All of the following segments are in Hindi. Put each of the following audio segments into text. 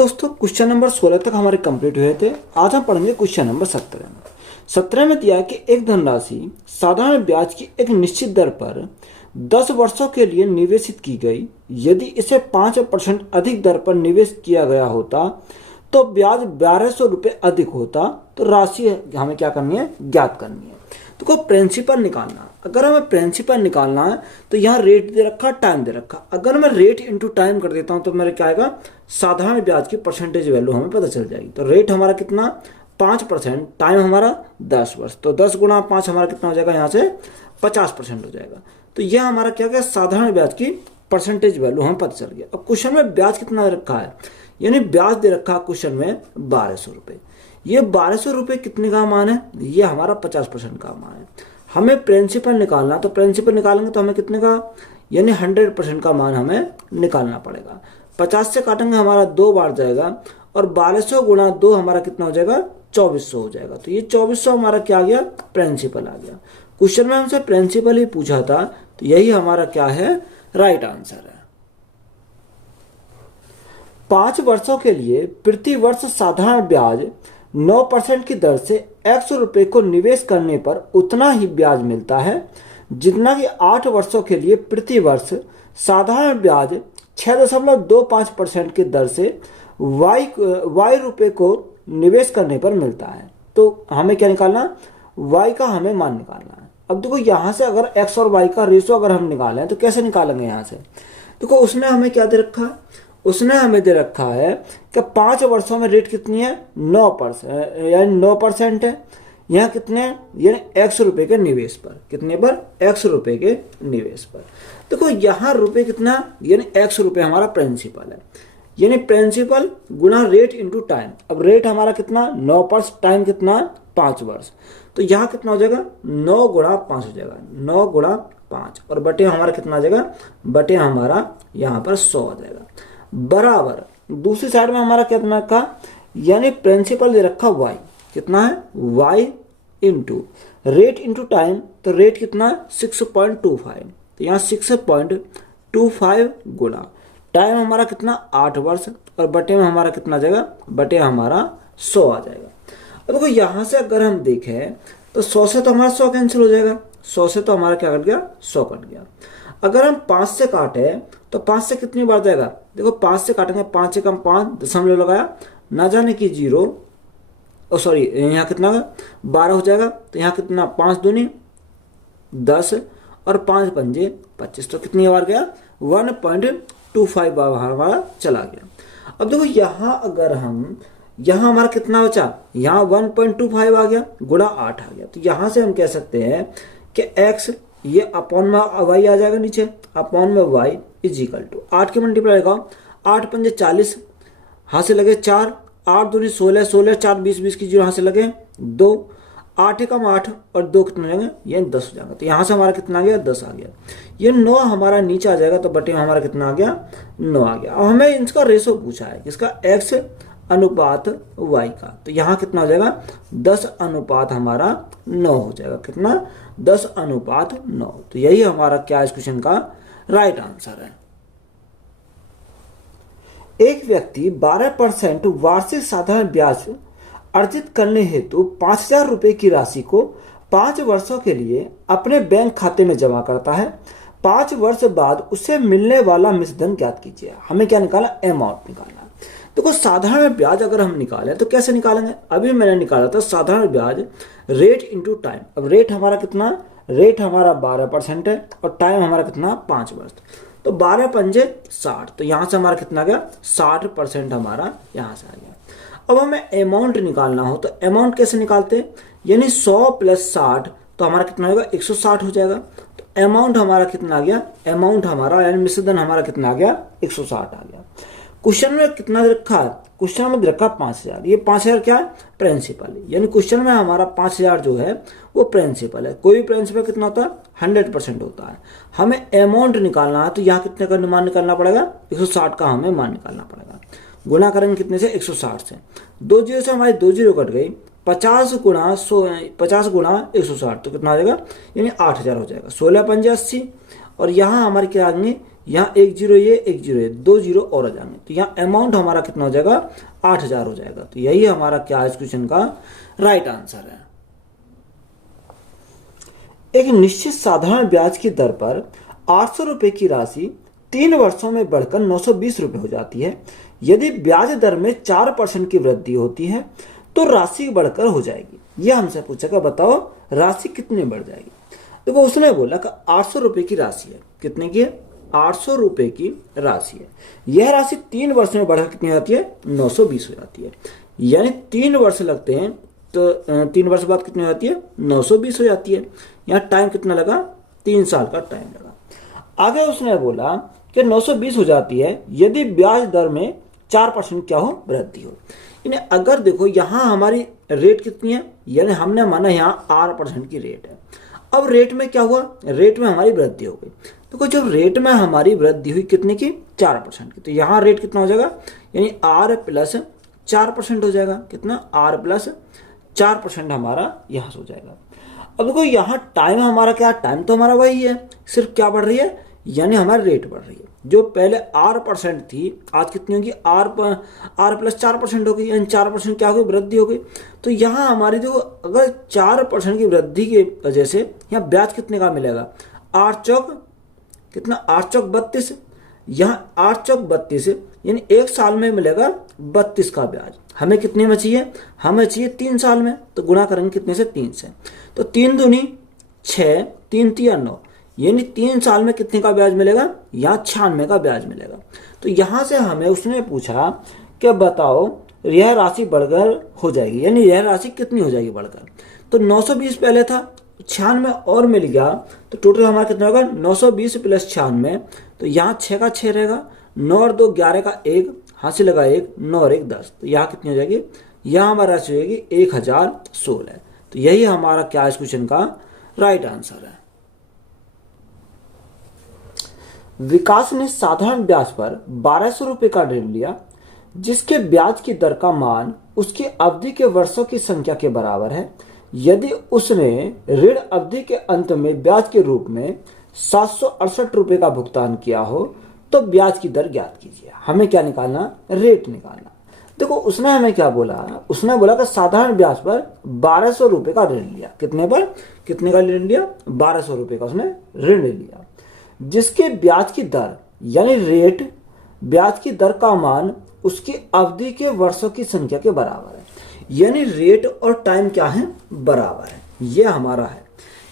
दोस्तों क्वेश्चन नंबर 16 तक हमारे कंप्लीट हुए थे। आज हम पढ़ेंगे क्वेश्चन नंबर 17 में। 17 में दिया है कि एक धनराशि साधारण ब्याज की एक निश्चित दर पर 10 वर्षों के लिए निवेशित की गई। यदि इसे 5% अधिक दर पर निवेश किया गया होता तो ब्याज 1200 रुपये अधिक होता। तो राशि हमें क्या करनी है, ज्ञात करनी है। तो को प्रिंसिपल निकालना, अगर हमें प्रिंसिपल निकालना है तो यहाँ रेट दे रखा, टाइम दे रखा। अगर मैं रेट इंटू टाइम कर देता हूँ तो मेरे क्या आएगा, साधारण ब्याज की परसेंटेज वैल्यू हमें पता चल जाएगी। तो रेट हमारा कितना 5%, टाइम हमारा 10 वर्ष, तो 10 गुणा 5 हमारा कितना हो जाएगा, यहाँ से 50% हो जाएगा। तो यह हमारा क्या गया, साधारण ब्याज की परसेंटेज वैल्यू हमें पता चल गया। अब क्वेश्चन में ब्याज कितना दे रखा है, यानी ब्याज दे रखा है क्वेश्चन में 1200 रुपये। ये 1200 रुपये कितने का मान है, ये हमारा 50% का मान है। हमें प्रिंसिपल निकालना, तो प्रिंसिपल निकालेंगे तो हमें कितने का, यानी 100% का मान हमें निकालना पड़ेगा। 50 से काटेंगे हमारा 2 बार जाएगा और 1200 गुणा 2 हमारा कितना हो जाएगा, 2400 हो जाएगा। तो ये 2400 हमारा क्या आ गया, प्रिंसिपल आ गया। क्वेश्चन में हमसे प्रिंसिपल ही पूछा था, तो यही हमारा क्या है, राइट आंसर है। 5 वर्षों के लिए प्रति वर्ष साधारण ब्याज 9% की दर से 100 रुपये को निवेश करने पर उतना ही ब्याज मिलता है जितना कि 8 वर्षों के लिए प्रति वर्ष साधारण ब्याज 6.25% की दर से y रुपये को निवेश करने पर मिलता है। तो हमें क्या निकालना, y का हमें मान निकालना है। अब देखो यहाँ से अगर x और y का रेशो अगर हम निकालें तो कैसे निकालेंगे, यहाँ से देखो उसने हमें क्या दे रखा है, उसने हमें दे रखा है कि 5 वर्षों में रेट कितनी है, 9%, यानी 9% है। यहाँ कितने, यानी 100 रुपये के निवेश पर, कितने पर, 100 रुपये के निवेश पर। देखो यहाँ रुपये कितना, यानी 100 रुपये हमारा प्रिंसिपल है, यानी प्रिंसिपल गुना रेट इंटू टाइम। अब रेट हमारा कितना 9%, टाइम कितना 5 वर्ष, तो यहाँ कितना हो जाएगा, 9 गुणा 5 हो जाएगा, 9 गुणा 5, और बटे हमारा कितना आ जाएगा, बटे हमारा यहाँ पर 100 आ जाएगा, बराबर दूसरी साइड में हमारा कितना का, यानी प्रिंसिपल दे रखा y, कितना है y into rate into time. तो रेट कितना 6.25, तो यहाँ 6.25 गुणा टाइम हमारा कितना 8 वर्ष, और बटे में हमारा कितना आ जाएगा, बटे हमारा 100 आ जाएगा। अब देखो यहाँ से अगर हम देखें तो 100 से तो हमारा 100 कैंसिल हो जाएगा, 100 से तो हमारा क्या कट गया, 100 कट गया। अगर हम 5 से काटे तो 5 से कितनी बार जाएगा, देखो 5 से काटेंगे, 5 से कम 5, दशमलव लगाया, ना जाने की 0, सॉरी यहाँ कितना 12 हो जाएगा। तो यहाँ कितना 5 दूनी 10 और 5 पंजे 25, तो कितनी बार गया, 1.25 बार हमारा चला गया। अब देखो यहाँ अगर हम, यहाँ हमारा कितना बचा, यहाँ 1.25 आ गया, गुणा 8 आ गया। तो यहाँ से हम कह सकते हैं कि x ये अपॉन में y आ जाएगा नीचे, अपॉन में y इज इक्वल टू 8 के मल्टीप्लाई लगाओ, 8 पंजे 40, हाथ से लगे 4, 8 दूनी 16, 16 4 20, 20 की 0 हाथ से लगे 2, 8 एकम 8 और 2 कितने हो जाएंगे, ये 10 हो जाएगा। तो यहाँ से हमारा कितना आ गया, 10 आ गया। ये 9 हमारा नीचे आ जाएगा, तो बटे में हमारा कितना आ गया, 9 आ गया। अब हमें इसका रेशो पूछा है, इसका x अनुपात y का, तो यहाँ कितना हो जाएगा, 10 अनुपात हमारा 9 हो जाएगा, कितना 10 अनुपात 9। तो यही हमारा क्या इस क्वेश्चन का राइट आंसर है। एक व्यक्ति 12% वार्षिक साधारण ब्याज अर्जित करने हेतु 5000 रुपये की राशि को 5 वर्षों के लिए अपने बैंक खाते में जमा करता है। 5 वर्ष बाद उसे मिलने वाला मिश्रधन ज्ञात कीजिए। हमें क्या निकाला, अमाउंट निकालना। देखो साधारण ब्याज अगर हम निकालें तो कैसे निकालेंगे, अभी मैंने निकाला था साधारण ब्याज रेट इंटू टाइम। अब रेट हमारा कितना, रेट हमारा 12% है और टाइम हमारा कितना 5 वर्ष, तो 12 पंजे 60, तो यहाँ से हमारा कितना गया, 60% हमारा यहाँ से आ गया। अब हमें अमाउंट निकालना हो तो अमाउंट कैसे निकालते, यानी 100 प्लस 60, तो हमारा कितना होगा, 160 हो जाएगा। तो अमाउंट हमारा कितना आ गया, अमाउंट हमारा यानी मिश्रधन हमारा कितना आ गया, 160 आ गया। क्वेश्चन में कितना रखा है, क्वेश्चन में रखा 5000, ये 5000 क्या है, प्रिंसिपल, यानी क्वेश्चन में हमारा 5000 जो है वो प्रिंसिपल है। कोई भी प्रिंसिपल कितना होता है, 100% होता है। हमें अमाउंट निकालना है तो यहाँ कितने का मान निकालना पड़ेगा, 160 का हमें मान निकालना पड़ेगा। गुणा करेंगे कितने से, 160 से, 2 जीरो से हमारी 2 जीरो कट गई, 50 गुणा 160, तो कितना आ जाएगा, यानी 8000 हो जाएगा। 16 पंजे 80, और यहाँ हमारे क्या आएंगे, यहाँ एक जीरो ये, एक जीरो ये, दो जीरो और आ जाएंगे, तो यहाँ अमाउंट हमारा कितना हो जाएगा, 8,000 हो जाएगा। तो यही हमारा क्या है इस क्वेश्चन का राइट आंसर है। एक निश्चित साधारण ब्याज की दर पर 800 रुपए की राशि 3 वर्षों में बढ़कर 920 रुपए हो जाती है। यदि ब्याज दर में 4% की वृद्धि होती है तो राशि बढ़कर हो जाएगी। यह हमसे पूछेगा, बताओ राशि कितनी बढ़ जाएगी। देखो उसने बोला कि 800 रुपए की राशि है, कितने की है, 800 रुपए की राशि है। यह राशि 3 वर्ष में बढ़कर कितनी हो जाती है, 920 हो जाती है। यानी 3 वर्ष लगते हैं, तो 3 वर्ष बाद कितनी हो जाती है, 920 हो जाती है। यहाँ टाइम कितना लगा, 3 साल का टाइम लगा। आगे उसने बोला कि 920 हो जाती है यदि ब्याज दर में 4% क्या हो, वृद्धि हो। यानी अगर देखो यहाँ हमारी रेट कितनी है, यानी हमने माना यहाँ 8% की रेट है। अब रेट में क्या हुआ, रेट में हमारी वृद्धि हो गई। देखो जब रेट में हमारी वृद्धि हुई कितने की, 4% की, तो यहाँ रेट कितना हो जाएगा, यानी R प्लस 4% हो जाएगा। कितना, R प्लस 4% हमारा यहाँ से हो जाएगा। अब देखो यहाँ टाइम हमारा क्या, टाइम तो हमारा वही है, सिर्फ क्या बढ़ रही है, यानी हमारी रेट बढ़ रही है। जो पहले R% थी, आज कितनी होगी, R प्लस 4% हो गई, यानी 4% क्या हो गई, वृद्धि हो गई। तो यहाँ हमारी जो अगर 4% की वृद्धि की वजह से यहाँ ब्याज कितने का मिलेगा, 8 चौक कितना, 8 चौक 32, यहाँ 8 चौक 32, यानी 1 साल में मिलेगा 32 का ब्याज। हमें कितने में चाहिए, हमें चाहिए 3 साल में, तो गुणा करेंगे कितने से, 3 से। तो 3 दूनी 6, 3 तिया 9, यानी 3 साल में कितने का ब्याज मिलेगा, यहाँ 96 का ब्याज मिलेगा। तो यहाँ से हमें उसने पूछा कि बताओ यह राशि बढ़कर हो जाएगी, यानी यह राशि कितनी हो जाएगी बढ़कर। तो 920 पहले था, 96 और मिल गया, तो टोटल हमारा कितना होगा, 920 प्लस 96, तो यहाँ 6 का 6 रहेगा, 9 और 2 11 का 1, हाथ से लगा 1, 9 और 1 10, तो यहाँ कितनी हो जाएगी, यहाँ हमारी राशि हो जाएगी 1016। तो यही हमारा क्या इस क्वेश्चन का राइट आंसर है। विकास ने साधारण ब्याज पर 1200 रुपए का ऋण लिया, जिसके ब्याज की दर का मान उसकी अवधि के वर्षों की संख्या के बराबर है। यदि उसने ऋण अवधि के अंत में ब्याज के रूप में 768 रुपए का भुगतान किया हो तो ब्याज की दर ज्ञात कीजिए। हमें क्या निकालना, रेट निकालना। देखो उसने हमें क्या बोला, उसने बोला कि साधारण ब्याज पर 1200 रुपए का ऋण लिया। कितने पर, कितने का ऋण लिया, 1200 रुपए का उसने ऋण लिया, जिसके ब्याज की दर यानी रेट, ब्याज की दर का मान उसकी अवधि के वर्षों की संख्या के बराबर है। यानी रेट और टाइम क्या है, बराबर है। ये हमारा है,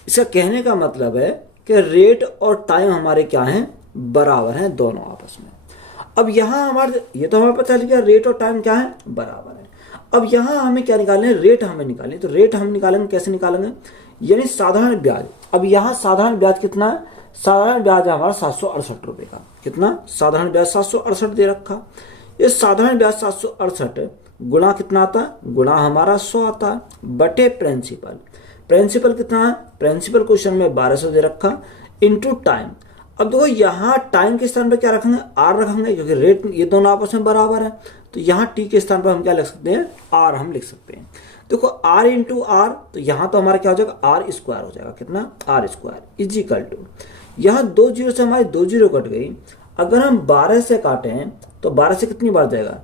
इसका कहने का मतलब है कि रेट और टाइम हमारे क्या हैं, बराबर हैं दोनों आपस में। अब यहाँ हमारे ये तो हमें पता चल गया रेट और टाइम क्या है, बराबर है। अब यहाँ हमें क्या निकालना है, रेट हमें निकालनी। तो रेट हम निकालेंगे, कैसे निकालेंगे, यानी साधारण ब्याज। अब यहाँ साधारण ब्याज कितना है, साधारण ब्याज है हमारा 768 रुपए का। कितना, साधारण ब्याज 768 दे रखा। ये साधारण ब्याज 768 गुणा कितना आता है, गुणा हमारा 100 आता है, बटे प्रिंसिपल। प्रिंसिपल कितना है, प्रिंसिपल क्वेश्चन में 1200 दे रखा, इंटू टाइम। अब देखो यहाँ टाइम के स्थान पर क्या रखेंगे, आर रखेंगे, क्योंकि रेट ये दोनों आपस में बराबर है। तो यहाँ टी के स्थान पर हम क्या लिख सकते हैं, आर हम लिख सकते हैं। देखो आर इंटू आर, तो यहाँ तो हमारा क्या हो जाएगा, आर स्क्वायर हो जाएगा। कितना, R square is equal to, यहाँ 2 जीरो से हमारी 2 जीरो कट गई। अगर हम 12 से काटें तो 12 से कितनी बार जाएगा,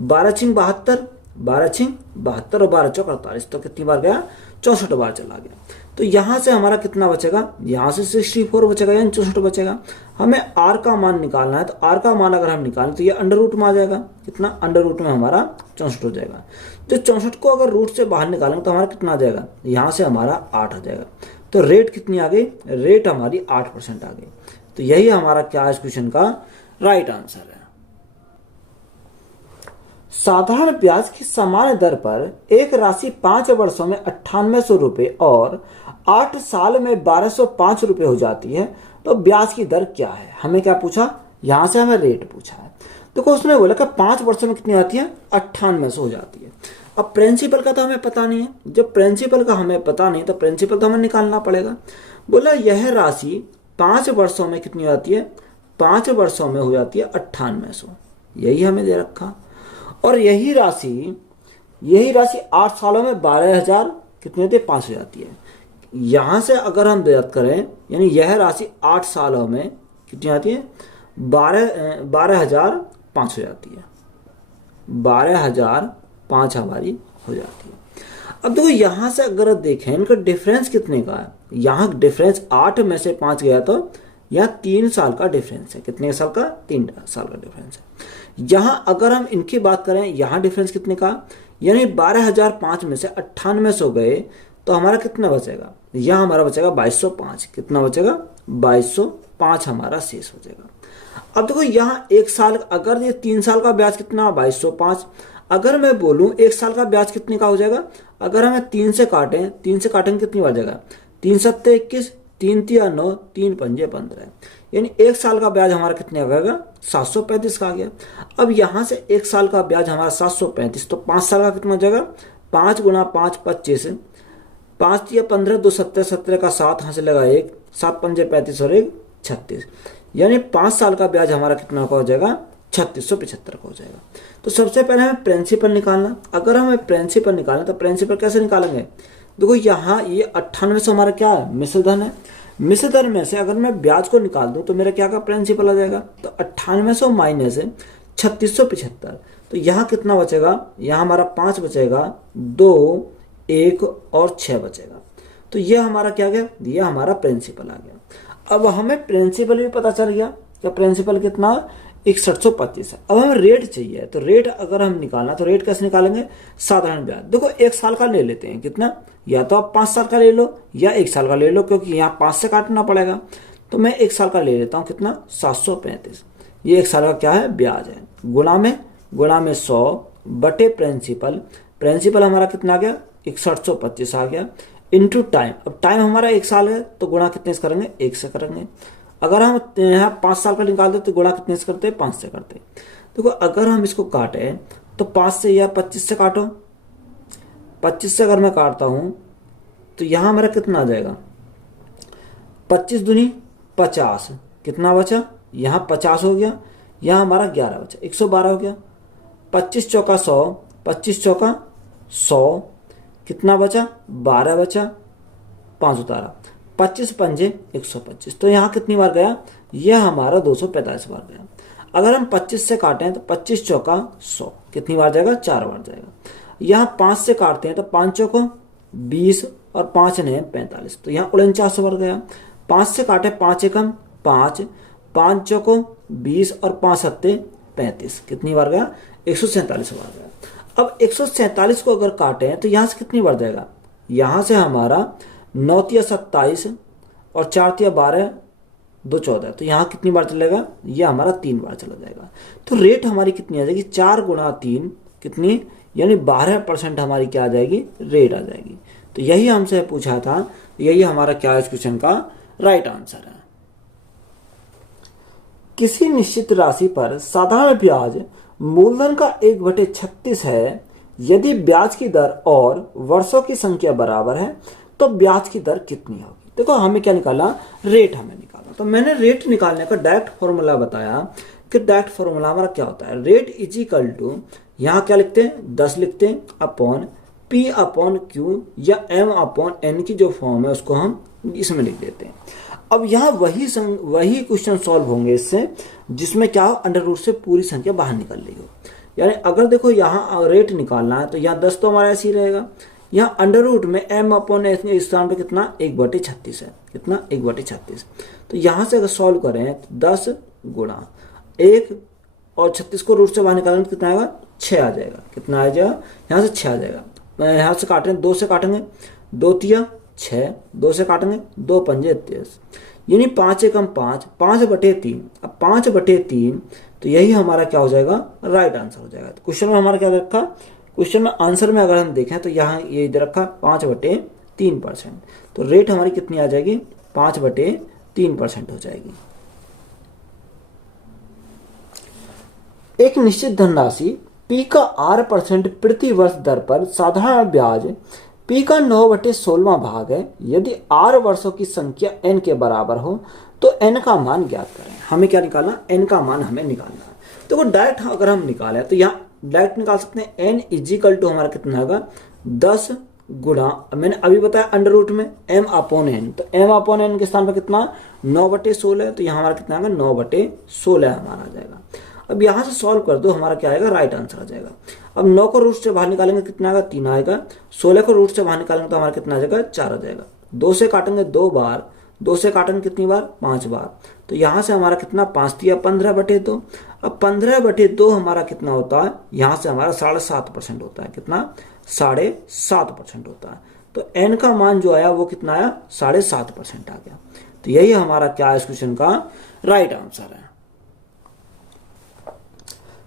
12 छिंग 72, 12 छिंग 72 और 12 चौक 48, तो कितनी बार गया, 64 बार चला गया। तो यहाँ से हमारा कितना बचेगा, यहाँ से 64 बचेगा, यानी 64 बचेगा। हमें आर का मान निकालना है, तो आर का मान अगर हम निकालें तो ये अंडर रूट में आ जाएगा। कितना, अंडर रूट में हमारा 64 हो जाएगा। तो 64 को अगर रूट से बाहर निकालेंगे तो हमारा कितना आ जाएगा, यहाँ से हमारा 8 आ जाएगा। तो रेट कितनी आ गई, रेट हमारी 8% आ गई। तो यही हमारा क्या इस क्वेश्चन का राइट आंसर है। साधारण ब्याज की समान दर पर एक राशि 5 वर्षों में 9800 रुपए और 8 साल में 1205 रुपए हो जाती है, तो ब्याज की दर क्या है। हमें क्या पूछा, यहां से हमें रेट पूछा है। देखो उसने बोला कि 5 वर्षों में कितनी आती है, 9800 हो जाती है। अब प्रिंसिपल का तो हमें पता नहीं है, जब प्रिंसिपल का हमें पता नहीं तो प्रिंसिपल तो हमें निकालना पड़ेगा। बोला यह राशि 5 वर्षों में कितनी आती है, 5 वर्षों में हो जाती है 9800, यही हमें दे रखा। और यही राशि 8 सालों में 12,000 कितनी होती है, 5 हो जाती है। यहां से अगर हम बात करें, यानी यह राशि 8 सालों में कितनी आती है, 12,500 हो जाती है, 12,500 हमारी हो जाती है। अब देखो यहाँ से अगर देखें इनका डिफरेंस कितने का है, यहाँ डिफरेंस 8 में से 5 गया तो यहाँ 3 साल का डिफरेंस है। कितने साल का? 3 साल का डिफरेंस है। यहाँ अगर हम इनकी बात करें, यहाँ डिफरेंस कितने का, यानी 12,005 में से 9800 गए तो हमारा कितना बचेगा, यहाँ हमारा बचेगा 2205। कितना बचेगा? 2205 हमारा शेष हो जाएगा। अब देखो यहाँ एक साल, अगर ये 3 साल का ब्याज कितना, 2205। अगर मैं बोलूं एक साल का ब्याज कितने का हो जाएगा, अगर हमें 3 से काटें, 3 से काटेंगे कितनी बार जाएगा, 3 सत्ते 21, 3 तिया 9, 3 पंजे 15, यानी एक साल का ब्याज हमारा कितने आ गया, 735 का आ गया। अब यहाँ से एक साल का ब्याज हमारा 735, तो 5 साल का कितना हो जाएगा, 5 गुणा 5 25, 5 तिया 15, 2 17, 17 का 7 यहाँ से लगा 1, 7 पंजे 35 और 1 36, यानी 5 साल का ब्याज हमारा कितना का हो जाएगा, 3675 का हो जाएगा। तो सबसे पहले हमें प्रिंसिपल निकालना। अगर हमें प्रिंसिपल निकालना तो प्रिंसिपल कैसे निकालेंगे, देखो यहाँ ये 9800 हमारा क्या है, मिश्र धन है। मिश्र धन में से अगर मैं ब्याज को निकाल दूं तो मेरा क्या का प्रिंसिपल आ जाएगा, तो 9800 माइनस 3675, तो यहाँ कितना बचेगा, यहाँ हमारा 5 बचेगा, 2 1 और 6 बचेगा। तो ये हमारा क्या गया, ये हमारा प्रिंसिपल आ गया। अब हमें प्रिंसिपल भी पता चल गया, क्या प्रिंसिपल कितना 6125 है। अब हमें रेट चाहिए, तो रेट अगर हम निकालना तो रेट कैसे निकालेंगे, साधारण ब्याज। देखो एक साल का ले लेते हैं, कितना, या तो आप 5 साल का ले लो या 1 साल का ले लो, क्योंकि यहाँ 5 से काटना पड़ेगा। तो मैं 1 साल का ले लेता हूँ, कितना, 735। ये 1 साल का क्या है, ब्याज है। गुणा में 100 बटे प्रिंसिपल। प्रिंसिपल हमारा कितना आ गया, 6125 आ गया, इंटू टाइम। अब टाइम हमारा 1 साल है तो गुणा कितने से करेंगे, 1 से करेंगे। अगर हम यहाँ 5 साल का निकालते तो गुणा कितने से करते हैं, 5 से करते। देखो अगर हम इसको काटे तो 5 से या 25 से काटो, 25 से अगर मैं काटता हूँ तो यहाँ मेरा कितना आ जाएगा, 25 दूनी 50, कितना बचा, यहाँ 50 हो गया, यहाँ हमारा 11 बचा, 112 हो गया। 25 चौका 100, 25 चौका 100, कितना बचा, 12 बचा, 5 उतारा, 25 पंजे 125, तो यहाँ कितनी बार गया, यह हमारा 245 बार गया। अगर हम 25 से काटें तो 25 चौका 100, कितनी बार जाएगा, 4 बार जाएगा। यहाँ 5 से काटते हैं तो 5 चौको 20 और 5 ने 45, तो यहाँ 49 बार गया। 5 से काटे 5 एकम 5, 5 चौको 20 और 5 सत्ते 35, कितनी बार गया, 147 बार गया। अब 147 को अगर काटें तो यहाँ से कितनी बार जाएगा, यहाँ से हमारा 9 तिया 27 और 4 तिया 12, 2 14, तो यहाँ कितनी बार चलेगा, यह हमारा 3 बार चला जाएगा। तो रेट हमारी कितनी आ जाएगी, 4 गुणा 3, कितनी, यानी 12% हमारी क्या आ जाएगी, रेट आ जाएगी। तो यही हमसे पूछा था, यही हमारा क्या इस क्वेश्चन का राइट आंसर है। किसी निश्चित राशि पर साधारण ब्याज मूलधन का 1/36 है। यदि ब्याज की दर और वर्षों की संख्या बराबर है तो ब्याज की दर कितनी होगी। देखो हमें क्या निकाला, रेट हमें निकाला। तो मैंने रेट निकालने का डायरेक्ट फॉर्मूला बताया कि डायरेक्ट फॉर्मूला हमारा क्या होता है, रेट इज इक्वल टू, यहाँ क्या लिखते हैं, 10 लिखते हैं, अपॉन P अपॉन Q या M अपॉन N की जो फॉर्म है उसको हम इसमें लिख देते हैं। अब यहाँ वही क्वेश्चन सॉल्व होंगे इससे, जिसमें क्या हो, अंडर रूट से पूरी संख्या बाहर निकल रही हो। यानी अगर देखो यहाँ रेट निकालना है तो यहाँ 10 तो हमारा ऐसे ही रहेगा, यहाँ अंडर रूट में M अपॉन एन इस स्थान पे कितना, 1/36 है, कितना, 1/36। तो यहाँ से अगर सॉल्व करें तो 10 गुणा 1 और 36 को रूट से बाहर निकालेंगे तो कितना आएगा, 6 आ जाएगा। कितना आ जाएगा, यहाँ से 6 आ जाएगा। मैं यहाँ से काटेंगे, 2 से काटेंगे, 2 तिया 6, 2 से काटेंगे, 2 पंजे 23, यानी 5 एकम 5, 5/3। अब 5/3, तो यही हमारा क्या हो जाएगा, राइट आंसर हो जाएगा। तो क्वेश्चन में हमारा क्या रखा, क्वेश्चन में आंसर में अगर हम देखें तो यहाँ ये इधर रखा 5/3%, तो रेट हमारी कितनी आ जाएगी, 5/3% हो जाएगी। एक निश्चित धनराशि P का 8% प्रति वर्ष दर पर साधारण ब्याज P का 9/16 भाग है। यदि R वर्षों की संख्या N के बराबर हो तो N का मान ज्ञात करें। हमें क्या निकालना, N का मान हमें निकालना है। तो डायरेक्ट अगर हम निकालें तो यहाँ डायरेक्ट निकाल सकते हैं। N इज इक्वल टू हमारा कितना होगा, 10 गुणा, मैंने अभी बताया अंडर रूट में m अपॉन n, तो m अपॉन n के स्थान पर कितना 9/16, तो यहाँ हमारा कितना आएगा 9/16 हमारा आ जाएगा। अब यहाँ से सॉल्व कर दो, हमारा क्या आएगा, राइट आंसर आ जाएगा। अब 9 को रूट से बाहर निकालेंगे कितना आएगा, 3 आएगा। 16 को रूट से बाहर निकालेंगे तो हमारा कितना आ जाएगा, 4 आ जाएगा। 2 से काटेंगे 2 बार, 2 से काटेंगे कितनी बार, 5 बार, तो यहाँ से हमारा कितना 5 दिया 15/2। अब 15/2 हमारा कितना होता है, यहाँ से हमारा 7.5% होता है, कितना 7.5% होता है। तो n का मान जो आया वो कितना आया, 7.5% आ गया। तो यही हमारा क्या है, इस क्वेश्चन का राइट आंसर है।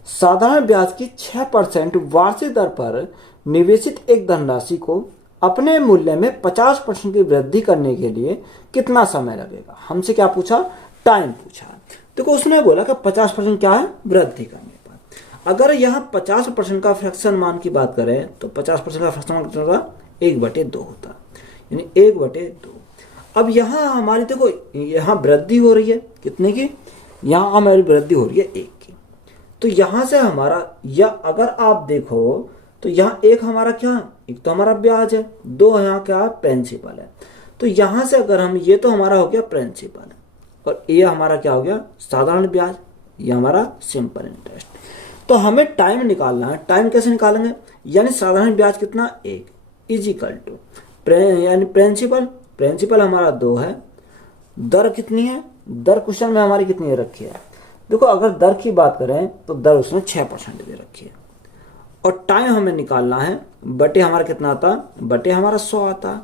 साधारण ब्याज की 6% वार्षिक दर पर निवेशित एक धनराशि को अपने मूल्य में 50% की वृद्धि करने के लिए कितना समय लगेगा। हमसे क्या पूछा, टाइम पूछा। देखो उसने बोला कि 50% क्या है, वृद्धि करने पर। अगर यहाँ 50% का फ्रैक्शन मान की बात करें तो 50% का फ्रैक्शन मान कितना होगा, 1/2 होता है, यानी 1/2। अब यहाँ हमारी देखो यहाँ वृद्धि हो रही है कितने की, यहाँ हमारी वृद्धि हो रही है 1 की। तो यहाँ से हमारा, या अगर आप देखो तो यहाँ एक हमारा क्या, एक तो हमारा ब्याज है, 2 यहाँ क्या प्रिंसिपल है। तो यहाँ से अगर हम, ये तो हमारा हो गया प्रिंसिपल और ये हमारा क्या हो गया, साधारण ब्याज, ये हमारा सिंपल इंटरेस्ट। तो हमें टाइम निकालना है। टाइम कैसे निकालेंगे, यानी साधारण ब्याज कितना 1 इजिकल टू यानी प्रिंसिपल हमारा 2 है, दर कितनी है, दर क्वेश्चन में हमारी कितनी रखी है। देखो अगर दर की बात करें तो दर उसने 6% दे रखी है, और टाइम हमें निकालना है, बटे हमारा कितना आता, बटे हमारा 100 आता।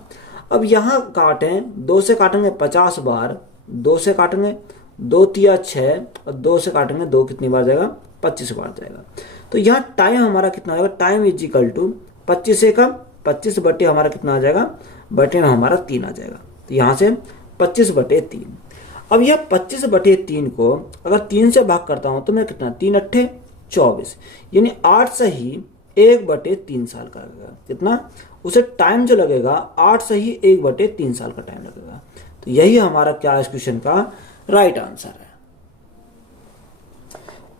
अब यहाँ काटें, 2 से काटेंगे 50 बार, 2 से काटेंगे 2 तिया 6, और 2 से काटेंगे 2 कितनी बार जाएगा, 25 बार जाएगा। तो यहाँ टाइम हमारा कितना होगा, टाइम इजिकल टू 25 से कम 25 बटे हमारा कितना आ जाएगा, बटे में हमारा 3 आ जाएगा। तो यहाँ से 25/3। अब यह 25/3 को अगर 3 से भाग करता हूँ तो मैं कितना, 3 अट्ठे 24, यानी 8 से ही 1/3 साल का लगेगा। कितना, उसे टाइम जो लगेगा 8 से ही 1/3 साल का टाइम लगेगा। तो यही हमारा क्या इस क्वेश्चन का राइट आंसर है।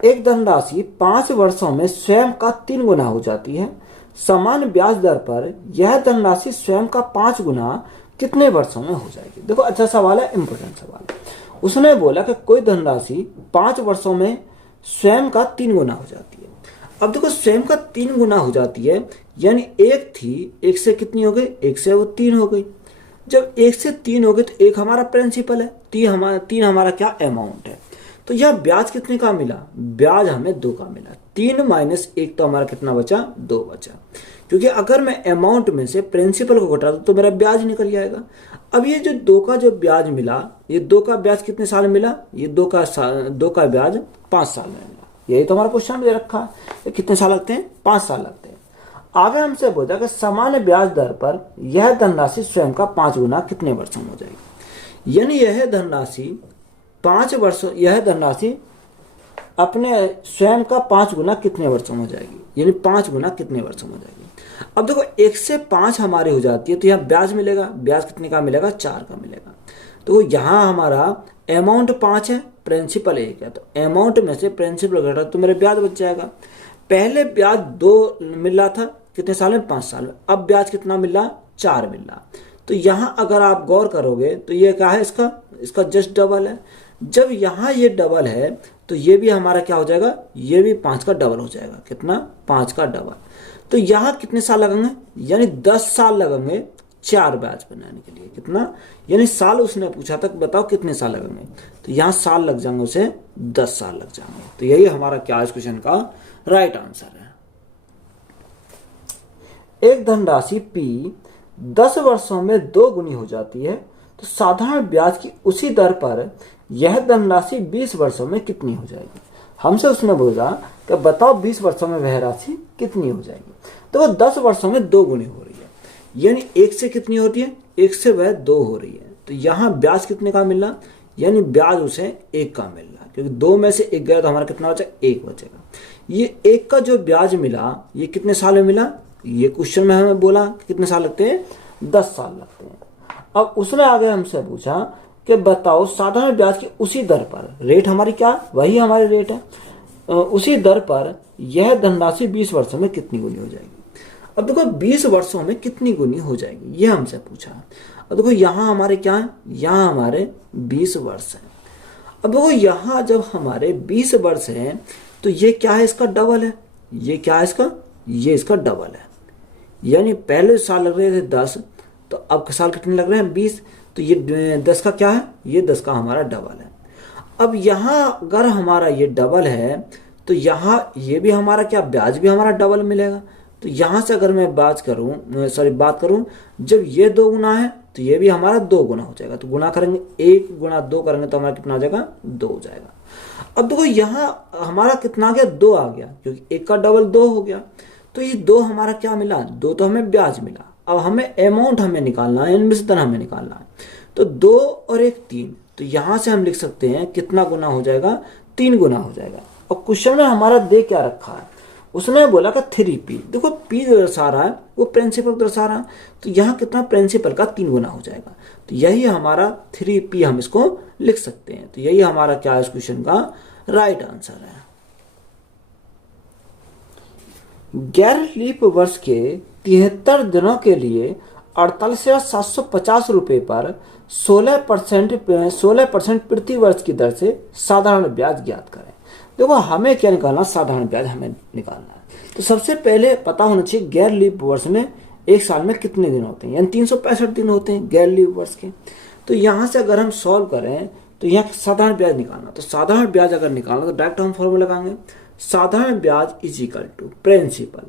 एक धनराशि 5 वर्षों में स्वयं का 3 गुना हो जाती है। समान ब्याज दर पर यह धनराशि स्वयं का 5 गुना कितने वर्षों में हो जाएगी। देखो अच्छा सवाल है, इंपोर्टेंट सवाल है। उसने बोला कि कोई धनराशि 5 वर्षों में स्वयं का 3 गुना हो जाती है। अब देखो स्वयं का 3 गुना हो जाती है, यानी एक थी, एक से कितनी हो गई, एक से वो 3 हो गई। जब 1 से 3 हो गई तो एक हमारा प्रिंसिपल है, 3 हमारा क्या अमाउंट है। तो यह ब्याज कितने का मिला, ब्याज हमें 2 का मिला। 3 माइनस 1 तो हमारा कितना बचा, 2 बचा, क्योंकि अगर मैं अमाउंट में से प्रिंसिपल को घटा दूं तो मेरा ब्याज निकल जाएगा। अब ये जो 2 का जो ब्याज मिला, ये 2 का ब्याज कितने साल में मिला, ये 2 का ब्याज 5 साल में मिला। यही तो हमारा क्वेश्चन दे रखा है, कितने साल लगते हैं, 5 साल लगते हैं। आगे हमसे बोला कि समान ब्याज दर पर यह धनराशि स्वयं का 5 गुना कितने वर्षों में हो जाएगी। यानी यह धनराशि 5 वर्षों, यह धनराशि अपने स्वयं का 5 गुना कितने वर्षों में हो जाएगी, यानी 5 गुना कितने वर्षों में हो जाएगी। अब देखो 1 से 5 हमारी हो जाती है तो यहाँ ब्याज मिलेगा, ब्याज कितने का मिलेगा, 4 का मिलेगा। तो यहाँ हमारा अमाउंट 5 है, प्रिंसिपल 1 है, तो अमाउंट में से प्रिंसिपल घटा तो मेरे ब्याज बच जाएगा। पहले ब्याज 2 मिल रहा था, कितने साल में, 5 साल में। अब ब्याज कितना मिल रहा, 4 मिल रहा। तो यहाँ अगर आप गौर करोगे तो ये क्या है, इसका जस्ट डबल है। जब यहाँ ये डबल है तो ये भी हमारा क्या हो जाएगा, ये भी 5 का डबल हो जाएगा। कितना, 5 का डबल। तो यहाँ कितने साल लगेंगे, यानी 10 साल लगेंगे 4 ब्याज बनाने के लिए। कितना, यानी साल उसने पूछा था, बताओ कितने साल लगेंगे, तो यहाँ साल लग जाएंगे, उसे 10 साल लग जाएंगे। तो यही हमारा क्या इस क्वेश्चन का राइट आंसर है। एक धनराशि P 10 वर्षों में 2 गुनी हो जाती है, तो साधारण ब्याज की उसी दर पर यह धनराशि 20 वर्षों में कितनी हो जाएगी। हमसे उसने बोला कि बताओ 20 वर्षों में वह राशि कितनी हो जाएगी। तो वो 10 वर्षों में 2 गुनी हो रही है, यानी 1 से कितनी होती है, 1 से वह 2 हो रही है। तो यहाँ ब्याज कितने का मिल रहा, यानी ब्याज उसे 1 का मिल रहा, क्योंकि 2 में से 1 गया तो हमारा कितना बचा, 1 बचेगा। ये 1 का जो ब्याज मिला ये कितने साल में मिला, ये क्वेश्चन में हमें बोला कितने साल लगते हैं, 10 साल लगते हैं। अब उसने आगे हमसे पूछा कि बताओ साधारण ब्याज की उसी दर पर, रेट हमारी क्या, वही हमारी रेट है, उसी दर पर यह धनराशि 20 वर्षों में कितनी गुनी हो जाएगी। अब देखो 20 वर्षों में कितनी गुनी हो जाएगी, ये हमसे पूछा। अब देखो यहाँ हमारे क्या है, यहाँ हमारे 20 वर्ष है। अब देखो यहाँ जब हमारे 20 वर्ष हैं तो ये क्या है, इसका डबल है। ये क्या है इसका, ये इसका डबल है। यानी पहले साल लग रहे थे 10, तो अब साल कितने लग रहे हैं 20। तो ये 10 का क्या है, ये 10 का हमारा डबल है। अब यहाँ अगर हमारा ये डबल है तो यहाँ ये भी हमारा क्या, ब्याज भी हमारा डबल मिलेगा। तो यहाँ से अगर मैं बात करूँ जब ये 2 गुना है तो ये भी हमारा 2 गुना हो जाएगा। तो गुना करेंगे, 1 गुना 2 करेंगे तो हमारा कितना हो जाएगा, 2 हो जाएगा। अब देखो यहाँ हमारा कितना आ गया, 2 आ गया, क्योंकि 1 का डबल 2 हो गया। तो ये 2 हमारा क्या मिला, 2 तो हमें ब्याज मिला। अब हमें अमाउंट हमें निकालना है, इनमें से धन हमें निकालना है। तो 2 और 1 3, तो यहाँ से हम लिख सकते हैं कितना गुना हो जाएगा, 3 गुना हो जाएगा। और क्वेश्चन में हमारा दे क्या रखा है, उसने बोला का 3p। देखो p जो दर्शा रहा है वो प्रिंसिपल दर्शा रहा है, तो यहाँ कितना, प्रिंसिपल का 3 गुना हो जाएगा। तो यही हमारा 3p हम इसको लिख सकते हैं। तो यही हमारा क्या है इस क्वेश्चन का राइट आंसर है। गैर लीप वर्ष के 73 दिनों के लिए 48,750 रुपए पर 16% प्रति वर्ष की दर से साधारण ब्याज ज्ञात करें। देखो हमें क्या निकालना, साधारण ब्याज हमें निकालना है। तो सबसे पहले पता होना चाहिए गैर लीप वर्ष में एक साल में कितने दिन होते हैं, यानी 365 दिन होते हैं गैर लीप वर्ष के। तो यहाँ से अगर हम सॉल्व करें तो यहाँ साधारण ब्याज निकालना, तो साधारण ब्याज अगर निकालना तो डायरेक्ट हम फॉर्मूला लगाएंगे, साधारण ब्याज इज इक्वल टू प्रिंसिपल।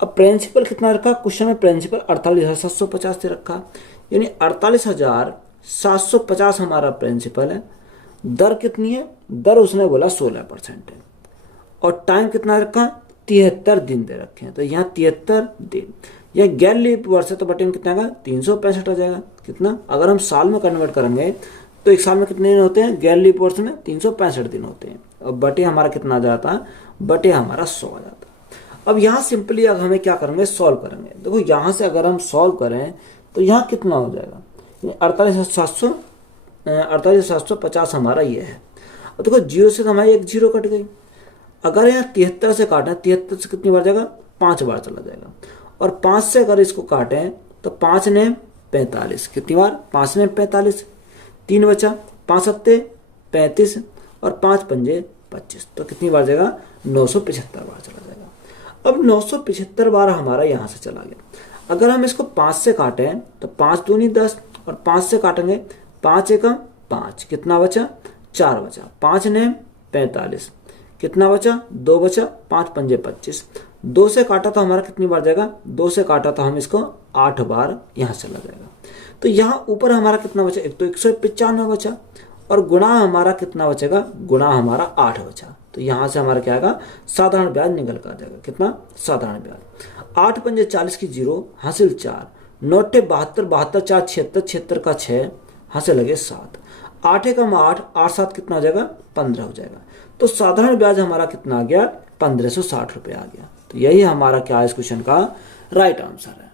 अब प्रिंसिपल कितना रखा क्वेश्चन में, प्रिंसिपल 48,750 से रखा, यानी 48,750 हमारा प्रिंसिपल है। दर कितनी है, दर उसने बोला 16% है। और टाइम कितना रखा, 73 दिन दे रखे हैं। तो यहाँ 73 दिन, यह गैर लीप वर्ष है तो बटे में कितना आएगा, 365 आ जाएगा। कितना, अगर हम साल में कन्वर्ट करेंगे तो एक साल में कितने दिन होते हैं, गैर लीप वर्ष में 365 दिन होते हैं। और बटे हमारा कितना आ जाता है, बटे हमारा 100 आ जाता है। अब यहाँ सिंपली अगर हमें क्या करेंगे, सॉल्व करेंगे। देखो यहाँ से अगर हम सॉल्व करें तो यहाँ कितना हो जाएगा, 48,750 हमारा ये है। और देखो 0 से हमारी एक 0 कट गई। अगर यहाँ 73 से काटें, 73 से कितनी बार जाएगा, 5 बार चला जाएगा। और 5 से अगर इसको काटें तो 5 ने 45, कितनी बार, 5 ने 45, 3 बचा, 5 सत्ते 35 और 5 पंजे 25, तो कितनी बार जाएगा, 975 बार चला जाएगा। अब 975 बार हमारा यहाँ से चला गया। अगर हम इसको 5 से काटें तो 5 दूनी 10, और 5 से काटेंगे 5 एकम 5, कितना बचा, 4 बचा, 5 ने 45, कितना बचा, 2 बचा, 5 पंजे 25। 2 से काटा तो हमारा कितनी बार जाएगा, 2 से काटा तो हम इसको 8 बार यहाँ चला जाएगा। तो यहाँ ऊपर हमारा कितना बचा, एक तो 195 बचा, और गुणा हमारा कितना बचेगा, गुणा हमारा 8 बचा। तो यहाँ से हमारा क्या आएगा, साधारण ब्याज निकल कर आ जाएगा। कितना, साधारण ब्याज, 8 पंजे 40 की 0 हासिल 4, 9 72, 72 4 76, 76 का 6 हासिल लगे 7, 8 एकम 8, 8 7 कितना हो जाएगा, 15 हो जाएगा। तो साधारण ब्याज हमारा कितना आ गया, 1560 रुपये आ गया। तो यही हमारा क्या है इस क्वेश्चन का राइट आंसर है।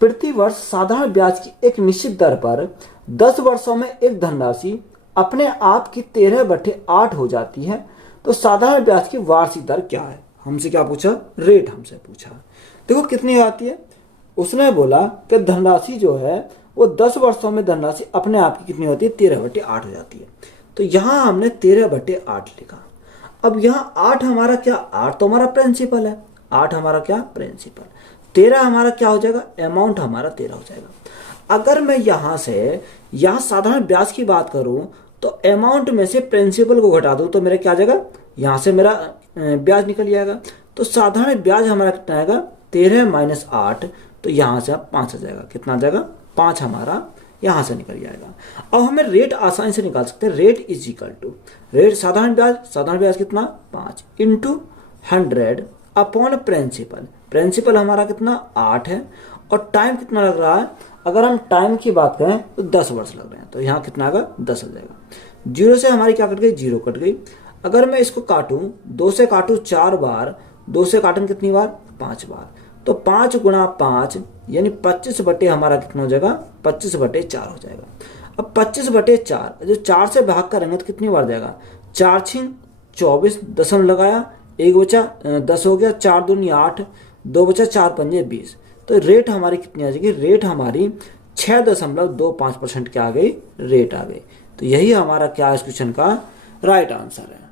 प्रति वर्ष साधारण ब्याज की एक निश्चित दर पर 10 वर्षों में एक धनराशि अपने आप की 13/8 हो जाती है, तो साधारण ब्याज की वार्षिक दर क्या है। हमसे क्या पूछा, रेट हमसे पूछा। देखो कितनी आती है, उसने बोला कि धनराशि जो है वो 10 वर्षों में धनराशि अपने आप की कितनी होती है, 13/8 हो जाती है। तो यहाँ हमने 13/8 लिखा। अब यहाँ 8 हमारा क्या, 8 तो हमारा प्रिंसिपल है, 8 हमारा क्या, प्रिंसिपल, 13 हमारा क्या हो जाएगा, अमाउंट हमारा 13 हो जाएगा। अगर मैं यहाँ से यहाँ साधारण ब्याज की बात करूँ तो अमाउंट में से प्रिंसिपल को घटा दूँ तो मेरा क्या आ जाएगा, यहाँ से मेरा ब्याज निकल जाएगा। तो साधारण ब्याज हमारा कितना आएगा, 13 - 8, तो यहाँ से 5 आ जाएगा। कितना आ जाएगा, 5 हमारा यहाँ से निकल जाएगा। अब हमें रेट आसानी से निकाल सकते हैं। Rate is equal to, rate साधारण ब्याज कितना, 5 इंटू 100 अपॉन प्रिंसिपल। प्रिंसिपल हमारा कितना, 8 है, और टाइम कितना लग रहा है, अगर हम टाइम की बात करें तो 10 वर्ष लग रहे हैं। तो यहाँ कितना आएगा, 10 आ जाएगा। 0 से हमारी क्या कट गई, 0 कट गई। अगर मैं इसको काटूं, 2 से काटूं 4 बार, 2 से काटूं कितनी बार, 5 बार, तो 5 गुणा 5 यानी 25 बटे हमारा कितना हो जाएगा, 25/4 हो जाएगा। अब 25/4 जो 4 से भाग करेंगे तो कितनी बार जाएगा, 4 × 24 दशम लगाया 1 बचा 10 हो गया, 4 दूनी 8, 2 बचा 4 पंजे 20। तो रेट हमारी कितनी आ जाएगी, रेट हमारी 6.25% क्या आ गई, रेट आ गई। तो यही हमारा क्या इस क्वेश्चन का राइट आंसर है।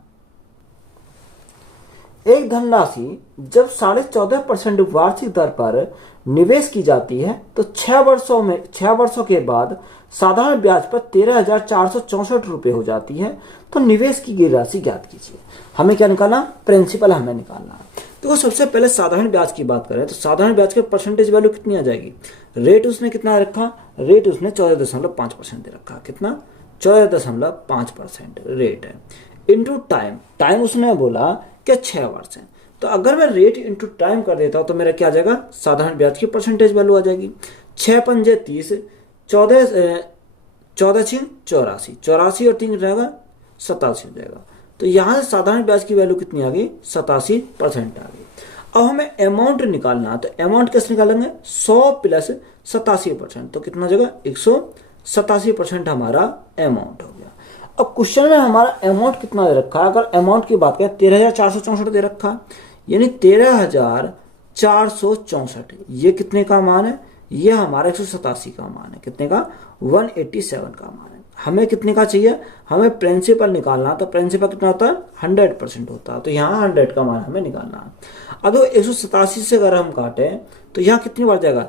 एक धनराशि जब 14.5% वार्षिक दर पर निवेश की जाती है तो 6 वर्षों के बाद साधारण ब्याज पर 13,464 रुपये हो जाती है। तो निवेश की गई राशि ज्ञात कीजिए। हमें क्या निकालना, प्रिंसिपल हमें निकालना है। तो सबसे पहले साधारण ब्याज की बात करें तो साधारण ब्याज के परसेंटेज वैल्यू कितनी आ जाएगी, रेट उसने कितना रखा, रेट उसने 14.5% दे रखा। कितना, 14.5% रेट है। इंटू टाइम, टाइम उसने बोला कि 6 वर्ष है। तो अगर मैं रेट इंटू टाइम कर देता हूं तो मेरा क्या आ जाएगा, साधारण ब्याज की परसेंटेज वैल्यू आ जाएगी। 6 पंजे 30, 14 14 84, 84 और 3 रहेगा 87 हो जाएगा। तो यहाँ से साधारण ब्याज की वैल्यू कितनी आ गई, 87% आ गई। अब हमें अमाउंट निकालना, तो अमाउंट कैसे निकालेंगे, 100 प्लस 87%, तो कितना हो जाएगा, 187% हमारा अमाउंट हो गया। अब क्वेश्चन में हमारा अमाउंट कितना दे रखा है, अगर अमाउंट की बात करें 13,464 दे रखा, यानी 13,464 ये कितने का मान है, ये हमारा 187 का मान है। कितने का, 187 का मान है। हमें कितने का चाहिए, हमें प्रिंसिपल निकालना, तो प्रिंसिपल कितना होता है, 100% होता है। तो यहाँ 100 का मान हमें निकालना है। अब 187 से अगर हम काटे तो यहाँ कितनी बार जाएगा,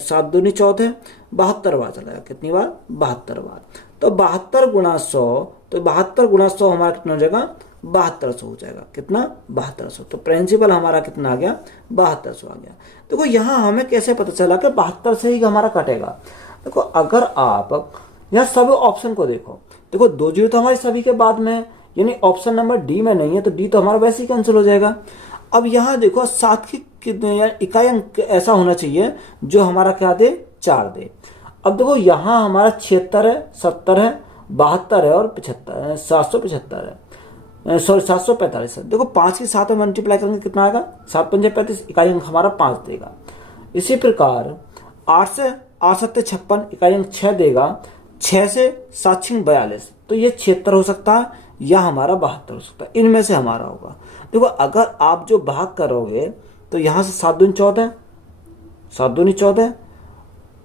7 दूनी 14, 72 बार चला जाएगा। कितनी बार, 72 बार। तो 72 गुणा 100, तो 72 गुणा 100 हमारा कितना हो जाएगा, 7200 हो जाएगा। कितना, 7200। तो प्रिंसिपल हमारा कितना आ गया, 7200 आ गया। देखो यहाँ हमें कैसे पता चला कि 72 से ही हमारा कटेगा। देखो अगर आप यहाँ सभी ऑप्शन को देखो, देखो 2 जीरो तो हमारी सभी के बाद में है, यानी ऑप्शन नंबर डी में नहीं है, तो डी तो हमारा वैसे ही कैंसिल हो जाएगा। अब यहाँ देखो 7 की इकाई अंक ऐसा होना चाहिए जो हमारा क्या दे, 4 दे। अब देखो यहाँ हमारा 76 है, 70 है, 72 है और 75 775 है, सॉरी 745 है। देखो 5 के साथ में मल्टीप्लाई करेंगे कितना आएगा, 7 पंजे 35, इकाई अंक हमारा 5 देगा। इसी प्रकार 8 से 8 सत्ते 56, इकाई अंक 6 देगा। 6 से 7 6 42, तो ये 76 हो सकता है या हमारा 72 हो सकता है, इनमें से हमारा होगा। देखो अगर आप जो भाग करोगे तो यहाँ से 7 दूनी 14, 7 दूनी 14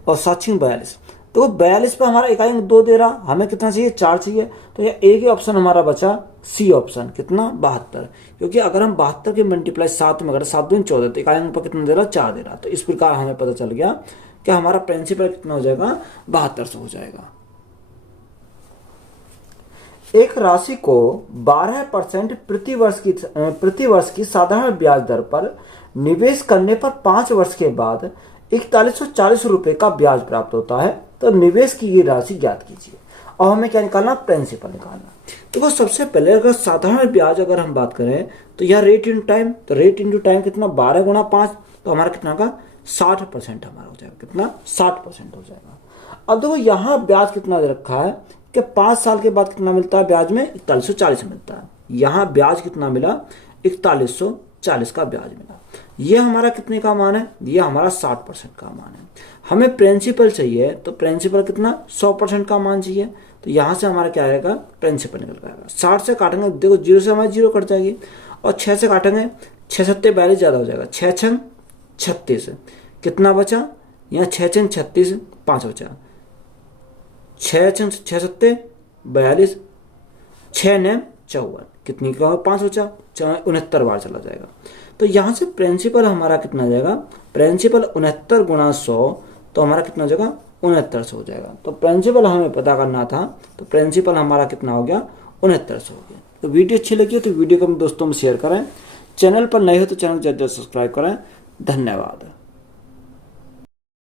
और 7 6 42, तो 42 पे हमारा इकाई अंक 2 दे रहा, हमें कितना चाहिए, 4 चाहिए। तो ये एक ही ऑप्शन हमारा बचा, सी ऑप्शन। कितना, 72, क्योंकि अगर हम 72 के मल्टीप्लाई 7 में करें, 7 दूनी 14, तो इकाई अंक पर कितना दे रहा, 4 दे रहा। तो इस प्रकार हमें पता चल गया कि हमारा प्रिंसिपल कितना हो जाएगा, 7200 हो जाएगा। एक राशि को 12% प्रति वर्ष की साधारण ब्याज दर पर निवेश करने पर 5 वर्ष के बाद 4140 रुपए का ब्याज प्राप्त होता है। तो निवेश की गई राशि ज्ञात कीजिए। और हमें क्या निकालना, प्रिंसिपल निकालना। देखो सबसे पहले अगर साधारण ब्याज अगर हम बात करें तो यह रेट इन टाइम, तो रेट इंटू टाइम कितना, 12 गुणा 5, तो हमारा कितना का 60% हमारा हो जाएगा। कितना, 60% हो जाएगा। अब देखो यहाँ ब्याज कितना दे रखा है कि 5 साल के बाद कितना मिलता है ब्याज में, 4140 मिलता है। यहाँ ब्याज कितना मिला, 4140 का ब्याज मिला। ये हमारा कितने का मान है, ये हमारा 60% का मान है। हमें प्रिंसिपल चाहिए, तो प्रिंसिपल कितना, 100% का मान चाहिए। तो यहाँ से हमारा क्या आएगा, प्रिंसिपल निकल जाएगा। 60 से काटेंगे, देखो 0 से हमारी 0 कट जाएगी, और 6 से काटेंगे, 6 सत्ते 42 ज़्यादा हो जाएगा, 6 छंग 36, कितना बचा, यहाँ 6 छंग 36, 5 बचा, 6 छंग 6 सत्ते 42, 6 नैम 54, कितनी का 5 बचा, 69 बार चला जाएगा। तो यहाँ से प्रिंसिपल हमारा कितना जाएगा, प्रिंसिपल 69 गुणा 100, तो हमारा कितना हो जाएगा, 6900 हो जाएगा। तो प्रिंसिपल हमें पता करना था, तो प्रिंसिपल हमारा कितना हो गया, 6900 हो गया। तो वीडियो अच्छी लगी हो तो वीडियो को दोस्तों में शेयर करें, चैनल पर नए हो तो चैनल को जल्दी सब्सक्राइब करें। धन्यवाद।